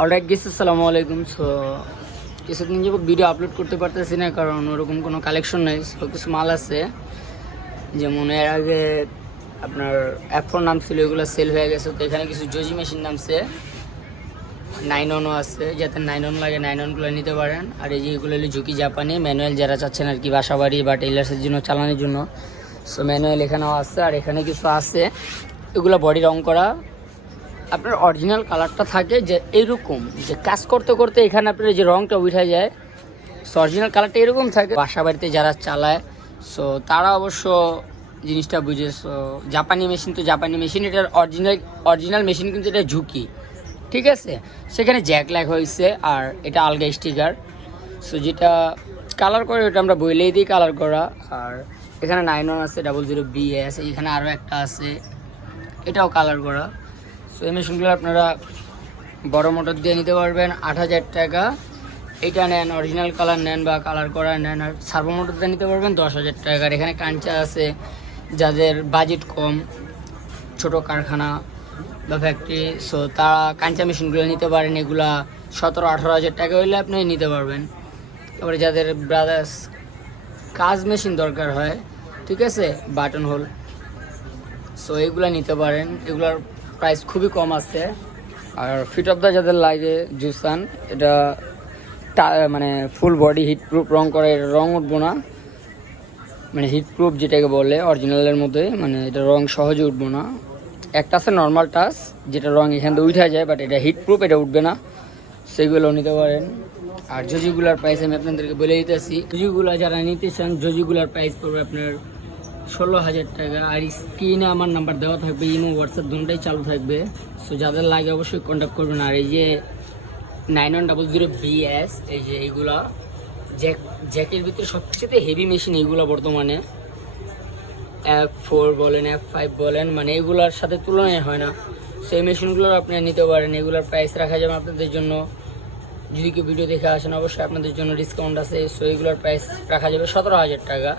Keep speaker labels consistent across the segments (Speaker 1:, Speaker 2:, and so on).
Speaker 1: Alright guess আসসালামু আলাইকুম so কিছুদিন যাবত ভিডিও আপলোড করতে পারতেছি না, কারণ ওরকম কোনো কালেকশন নেই। সো কিছু মাল আছে। যেমন এর আগে আপনার অ্যাপফোর নাম ছিল, এগুলো সেল হয়ে গেছে। তো এখানে কিছু জজি মেশিন নামছে। নাইন অনও আছে। যাতে নাইন অন লাগে নাইন অনগুলো নিতে পারেন। আর এই যে এগুলো হলো ঝুঁকি জাপানি ম্যানুয়াল যারা চাচ্ছেন আর কি বাসা বাড়ি বা টেইলার্সের জন্য চালানোর জন্য। সো ম্যানুয়াল এখানেও আছে। আর এখানে কিছু আছে। এগুলো বডি রং করা। আপনার অরিজিনাল কালারটা থাকে যে এইরকম যে কাজ করতে করতে এখানে আপনার যে রংটা উঠে যায় সো অরিজিনাল কালারটা এরকম থাকে। বাসা বাড়িতে যারা চালায় সো তারা অবশ্য জিনিসটা বুঝে সো জাপানি মেশিন তো জাপানি মেশিন এটার অরিজিনাল অরিজিনাল মেশিন কিন্তু এটা ঝুঁকি, ঠিক আছে? সেখানে জ্যাক ল্যাক হয়েছে আর এটা আলগা স্টিকার সো যেটা কালার করে ওটা আমরা বইলেই দিই কালার করা, আর এখানে নাইন ওয়ান আছে ডাবল জিরো বি আছে, এখানে আরও একটা আছে, এটাও কালার করা। সো এই মেশিনগুলো আপনারা বড় মোটর দিয়ে নিতে পারবেন। আট হাজার টাকা। এটা নেন অরিজিনাল কালার নেন বা কালার করা নেন আর সার্ভো মোটর দিয়ে নিতে পারবেন দশ হাজার টাকার এখানে কাঞ্চা আছে, যাদের বাজেট কম, ছোট কারখানা বা ফ্যাক্টরি সো তারা কাঞ্চা মেশিনগুলো নিতে পারেন। এগুলা সতেরো, আঠারো হাজার টাকা হইলে আপনি নিতে পারবেন। তারপরে যাদের ব্রাদার্স কাজ মেশিন দরকার হয়, ঠিক আছে? বাটন হোল সো এগুলো নিতে পারেন। এগুলোর প্রাইস খুবই কম আছে। আর ফিট অফ দ্য যাদের লাগে জুসান এটা মানে ফুল বডি হিট প্রুফ রং করে, এটা রং উঠবো না। মানে হিট প্রুফ যেটাকে বলে অরিজিনালের মধ্যে মানে এটা রং সহজে উঠবো না। একটা আছে নর্মাল টাচ যেটা রং এখান থেকে উঠে যায় বাট এটা হিট প্রুফ এটা উঠবে না। সেগুলো নিতে পারেন। আর জজিগুলার প্রাইস আমি আপনাদেরকে বলে দিতেছি। জজিগুলা যারা নিতে চান জজিগুলার প্রাইস পড়বে আপনার ষোলো হাজার টাকা। আর স্ক্রিনে আমার নাম্বার দেওয়া থাকবে, ইমো, হোয়াটসঅ্যাপ দুটোটাই চালু থাকবে। সো যাদের লাগে অবশ্যই কন্ট্যাক্ট করবেন। আর এই যে nine one double zero BS এই যে এইগুলা জ্যাক জ্যাকের ভিতরে সবচেয়ে হেভি মেশিন এইগুলো বর্তমানে। এফ ফোর বলেন অ্যাপ ফাইভ বলেন মানে এগুলার সাথে তুলনায় হয় না। সেই মেশিনগুলোর আপনি নিতে পারেন। এগুলোর প্রাইস রাখা যাবে আপনাদের জন্য। যদি কেউ ভিডিও দেখে আসেন, অবশ্যই আপনাদের জন্য ডিসকাউন্ট আছে। সো এগুলোর প্রাইস রাখা যাবে সতেরো হাজার টাকা।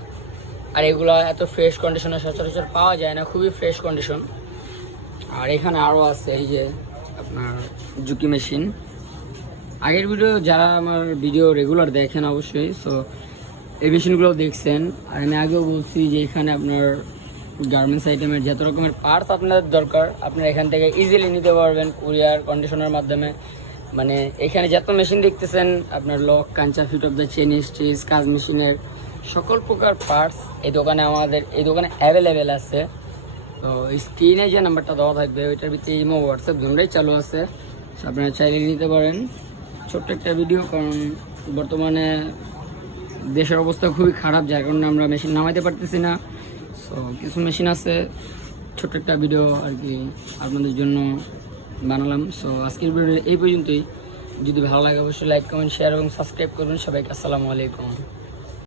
Speaker 1: আর এগুলো এত ফ্রেশ কন্ডিশনে সচরাচর পাওয়া যায় না, খুবই ফ্রেশ কন্ডিশন আর এখানে আরও আছে, এই যে আপনার জুকি মেশিন আগের ভিডিও যারা আমার ভিডিও রেগুলার দেখেন অবশ্যই সো এই মেশিনগুলো দেখছেন। আর আমি আগেও বলছি যে এখানে আপনার গার্মেন্টস আইটেমের যত রকমের পার্টস আপনাদের দরকার, আপনারা এখান থেকে ইজিলি নিতে পারবেন কুরিয়ার কন্ডিশনের মাধ্যমে। মানে এখানে যত মেশিন দেখতেছেন, আপনার lock Kancha fit of the chain stitch কাজ মেশিনের সকল প্রকার পার্টস এই দোকানে আমাদের, এই দোকানে অ্যাভেলেবেল আছে। তো স্ক্রিনে যে নাম্বারটা দেওয়া থাকবে, ওইটার ভিতরে ইমো হোয়াটসঅ্যাপ দুটোই চালু আছে। আপনারা চাইলে নিতে পারেন। ছোট্ট একটা ভিডিও কারণ বর্তমানে দেশের অবস্থা খুবই খারাপ, যার কারণে আমরা মেশিন নামাইতে পারতেছি না। সো কিছু মেশিন আছে, ছোট্ট একটা ভিডিও আর কি আপনাদের জন্য বানালাম। সো আজকের ভিডিও এই পর্যন্তই। যদি ভালো লাগে, অবশ্যই লাইক কমেন্ট শেয়ার এবং সাবস্ক্রাইব করুন সবাইকে আসসালামু আলাইকুম।